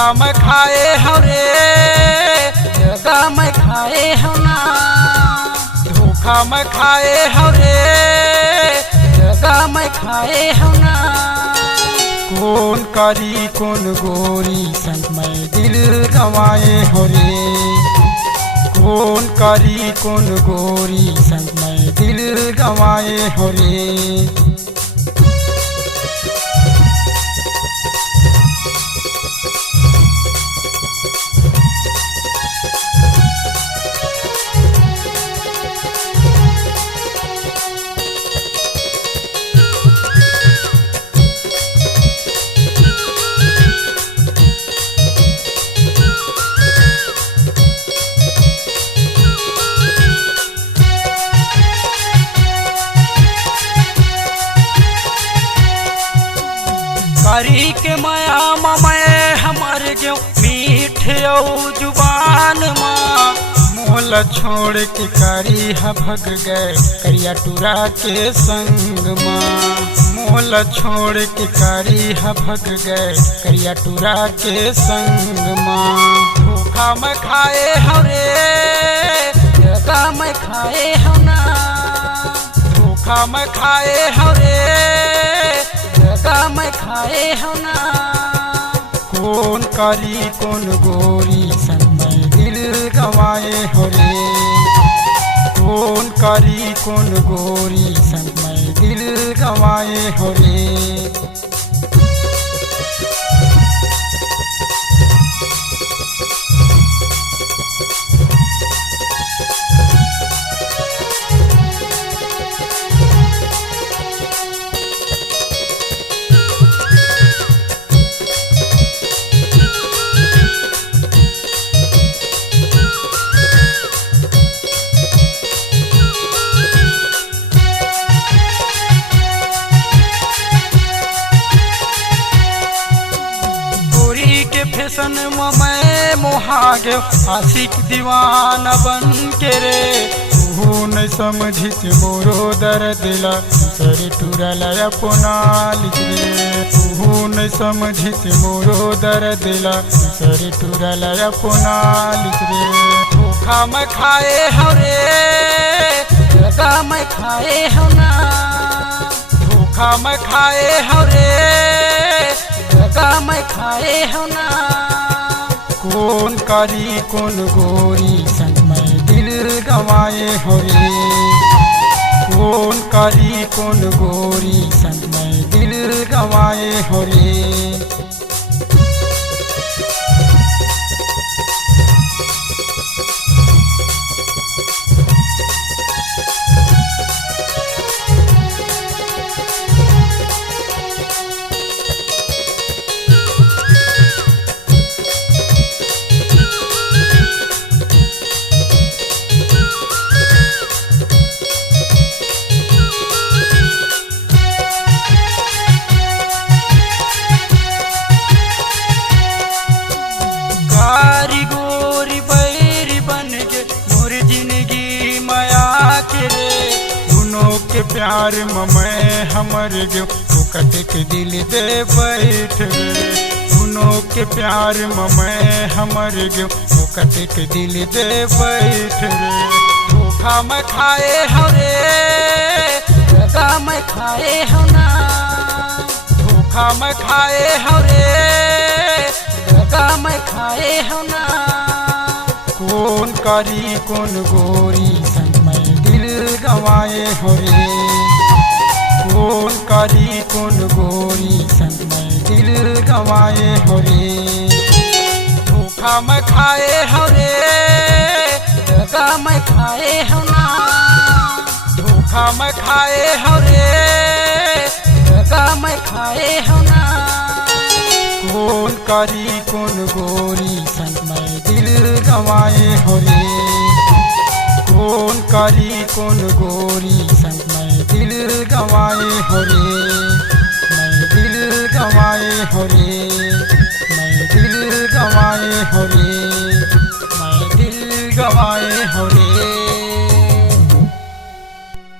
धोखा में खाए हो रे जगह में खाए हो ना। धोखा में खाए हो रे जगह में खाए हो ना। कौन करी कौन गोरी संग में दिल गवाए हो रे। कौन करी कौन गोरी संग में दिल गवाए हो रे। करी के माया मैं हमार क्यों मीठे ओ जुबान माँ। मोल छोड़ के करी ह भग गए करिया टूरा के संग माँ। मोल छोड़ के करी ह भग गए करिया टूरा के संग माँ। धोखा में खाए हो रे जगह में खाए हो ना। धोखा में खाए हो रे जगह में खाए हो ना। कौन करी कौन गोरी संग में दिल गवाए हो रे। कौन करी कौन गोरी संग में दिल गवाए हो रे। फैशन में मैं मोहा गयो आशिक दीवाना बन के रे। तू नहीं समझी से मोरो दर्द ला सर टूरल अपना लिख रे। तू नहीं समझी से मोरो दर्द ला सर टूरल अपना लिख रे। धोखा में खाए हो रे जगह में खाए हो ना। धोखा में खाए हो रे जगह में खाए हो ना। कौन करी कौन गोरी संग में दिल गवाए हो रे। कौन करी कौन गोरी संग में दिल गवाए हो रे। कारी गोरी बैरी बन के मोर जिंदगी माया के रे। दोनों के प्यार में मैं हमर गयो फुकट के दिल दे बैठ रे। दोनों के प्यार में मैं हमर गयो फुकट के दिल दे बैठ रे। धोखा में खाए हो रे जगह में खाए हो ना। धोखा में खाए हो रे जगह में खाए हो ना। कौन करी कौन गोरी संग में दिल गवाए हो रे। कौन करी कौन गोरी संग में दिल गवाए हो रे। धोखा में खाए हो रे जगह में खाए हो ना। धोखा में खाए हो रे जगह में खाए हो ना। कौन करी कौन गोरी संग में दिल गवाए हो रे। कौन करी कौन गोरी संग में दिल गवाए हो रे। मैं दिल गवाए हो रे। मैं दिल गवाए हो रे। मैं दिल गवाए हो रे।